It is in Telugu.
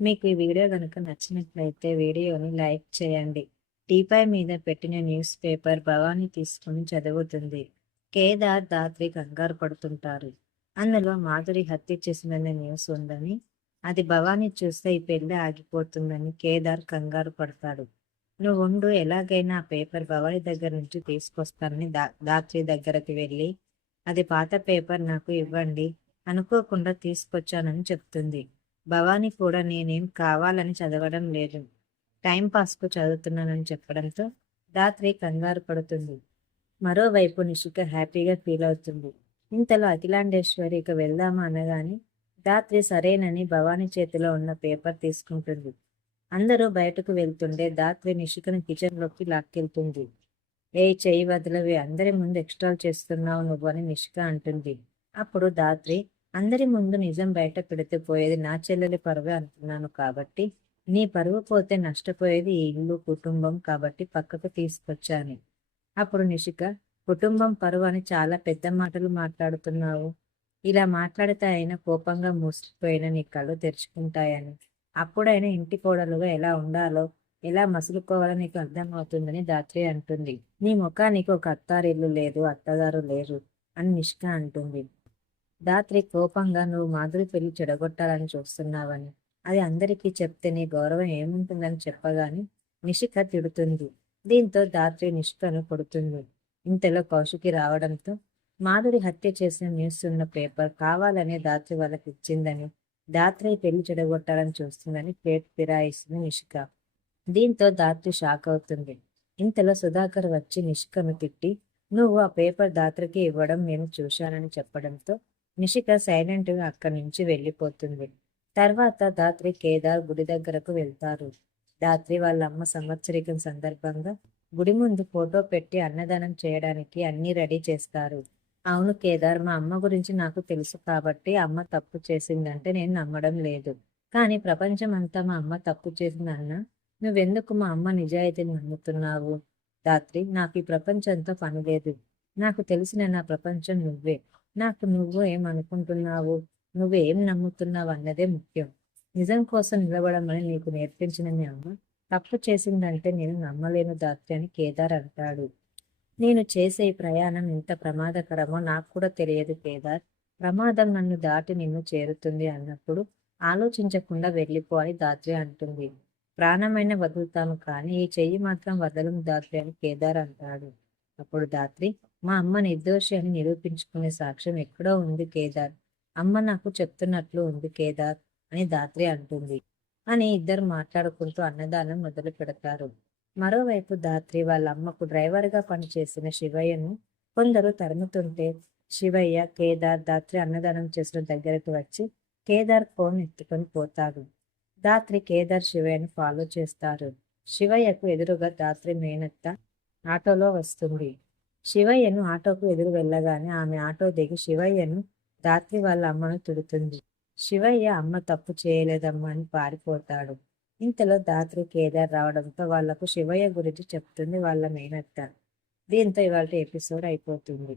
మీకు ఈ వీడియో కనుక నచ్చినట్లయితే వీడియోని లైక్ చేయండి. టీపై మీద పెట్టిన న్యూస్ పేపర్ భవానీ తీసుకుని చదువుతుంది. కేదార్ దాత్రి కంగారు పడుతుంటారు. అందులో మాధురి హత్య చేసిందనే న్యూస్ ఉందని అది భవానీ చూస్తే ఈ పెళ్ళి ఆగిపోతుందని కేదార్ కంగారు పడతాడు. నువ్వు ఉండు ఎలాగైనా ఆ పేపర్ భవానీ దగ్గర నుంచి తీసుకొస్తానని దా దాత్రి దగ్గరకు వెళ్ళి అది పాత పేపర్ నాకు ఇవ్వండి అనుకోకుండా తీసుకొచ్చానని చెప్తుంది. భవానీ కూడా నేనేం కావాలని చదవడం లేదు. టైం పాస్కు చదువుతున్నానని చెప్పడంతో దాత్రి కంగారు పడుతుంది. మరోవైపు నిషిక హ్యాపీగా ఫీల్ అవుతుంది. ఇంతలో అఖిలాండేశ్వరి ఇక వెళ్దామా అనగానే దాత్రి సరేనని భవానీ చేతిలో ఉన్న పేపర్ తీసుకుంటుంది. అందరూ బయటకు వెళ్తుండే దాత్రి నిషికను కిచెన్లోకి లాక్కెళ్తుంది. ఏ చేయి వదిలవి అందరి ముందు ఎక్స్ట్రాల్ చేస్తున్నావు నువ్వు అని నిషిక అంటుంది. అప్పుడు దాత్రి అందరి ముందు నిజం బయట పెడితే పోయేది నా చెల్లెలి పరువే అంటున్నాను కాబట్టి నీ పరువు పోతే నష్టపోయేది ఈ ఇల్లు కుటుంబం కాబట్టి పక్కకు తీసుకొచ్చాను. అప్పుడు నిషిక కుటుంబం పరువు అని చాలా పెద్ద మాటలు మాట్లాడుతున్నావు. ఇలా మాట్లాడితే అయినా కోపంగా మూసిపోయిన నీ కళ్ళు తెరుచుకుంటాయని. అప్పుడైనా ఇంటి కోడలుగా ఎలా ఉండాలో ఎలా మసులుకోవాలో నీకు అర్థమవుతుందని దాత్రి అంటుంది. నీ ముఖానికి ఒక అత్తారిల్లు లేదు అత్తగారు లేరు అని నిష్క అంటుంది. దాత్రి కోపంగా నువ్వు మాధురి పెళ్ళి చెడగొట్టాలని చూస్తున్నావని. అది అందరికీ చెప్తే నీ గౌరవం ఏముంటుందని చెప్పగాని నిషిక తిడుతుంది. దీంతో దాత్రి నిష్కను కొడుతుంది. ఇంతలో కౌశికి రావడంతో మాధురి హత్య చేసిన న్యూస్ ఉన్న పేపర్ కావాలనే దాత్రి వాళ్ళకి ఇచ్చిందని దాత్రి పెళ్ళి చెడగొట్టాలని చూస్తుందని ప్లేట్ ఫిరాయిస్తుంది నిషిక. దీంతో దాత్రి షాక్ అవుతుంది. ఇంతలో సుధాకర్ వచ్చి నిష్కను తిట్టి నువ్వు ఆ పేపర్ దాత్రికి ఇవ్వడం నేను చూశానని చెప్పడంతో నిషిక సైలెంట్గా అక్కడి నుంచి వెళ్ళిపోతుంది. తర్వాత దాత్రి కేదార్ గుడి దగ్గరకు వెళ్తారు. దాత్రి వాళ్ళ అమ్మ సంవత్సరికం సందర్భంగా గుడి ముందు ఫోటో పెట్టి అన్నదానం చేయడానికి అన్నీ రెడీ చేస్తారు. అవును కేదార్ మా అమ్మ గురించి నాకు తెలుసు కాబట్టి అమ్మ తప్పు చేసిందంటే నేను నమ్మడం లేదు. కానీ ప్రపంచం అంతా మా అమ్మ తప్పు చేసిందన్న నువ్వెందుకు మా అమ్మ నిజాయితీని నమ్ముతున్నావు? దాత్రి నాకు ఈ ప్రపంచంతో పని లేదు. నాకు తెలిసిన నా ప్రపంచం నువ్వే. నాకు నువ్వు ఏమనుకుంటున్నావు? నువ్వు ఏం నమ్ముతున్నావు అన్నదే ముఖ్యం. నిజం కోసం నిలబడమని నీకు నేర్పించిన మీ అమ్మ తప్పు చేసిందంటే నేను నమ్మలేను దాత్రి అని కేదార్ అంటాడు. నేను చేసే ప్రయాణం ఎంత ప్రమాదకరమో నాకు కూడా తెలియదు కేదార్. ప్రమాదం నన్ను దాటి నిన్ను చేరుతుంది అన్నప్పుడు ఆలోచించకుండా వెళ్ళిపో అని దాత్రి అంటుంది. ప్రాణమైన వదులుతాను కానీ ఈ చెయ్యి మాత్రం వదలను దాత్రి అని కేదార్ అంటాడు. అప్పుడు దాత్రి మా అమ్మ నిర్దోషి అని నిరూపించుకునే సాక్ష్యం ఎక్కడో ఉంది కేదార్. అమ్మ నాకు చెప్తున్నట్లు ఉంది కేదార్ అని దాత్రి అంటుంది. అని ఇద్దరు మాట్లాడుకుంటూ అన్నదానం మొదలు పెడతారు. మరోవైపు దాత్రి వాళ్ళ అమ్మకు డ్రైవర్గా పనిచేసిన శివయ్యను కొందరు తరుముతుంటే శివయ్య కేదార్ దాత్రి అన్నదానం చేసిన దగ్గరకు వచ్చి కేదార్ ఫోన్ ఎత్తుకొని పోతాడు దాత్రి కేదార్ శివయ్యను ఫాలో చేస్తారు. శివయ్యకు ఎదురుగా దాత్రి మేనత్త ఆటోలో వస్తుంది. శివయ్యను ఆటోకు ఎదురు వెళ్ళగానే ఆమె ఆటో దిగి శివయ్యను దాత్రి వాళ్ళ అమ్మను తిడుతుంది. శివయ్య అమ్మ తప్పు చేయలేదమ్మా అని పారిపోతాడు. ఇంతలో దాత్రి కేదార్ రావడంతో వాళ్ళకు శివయ్య గురించి చెప్తుంది వాళ్ళ మేనత్త. దీంతో ఇవాళ ఎపిసోడ్ అయిపోతుంది.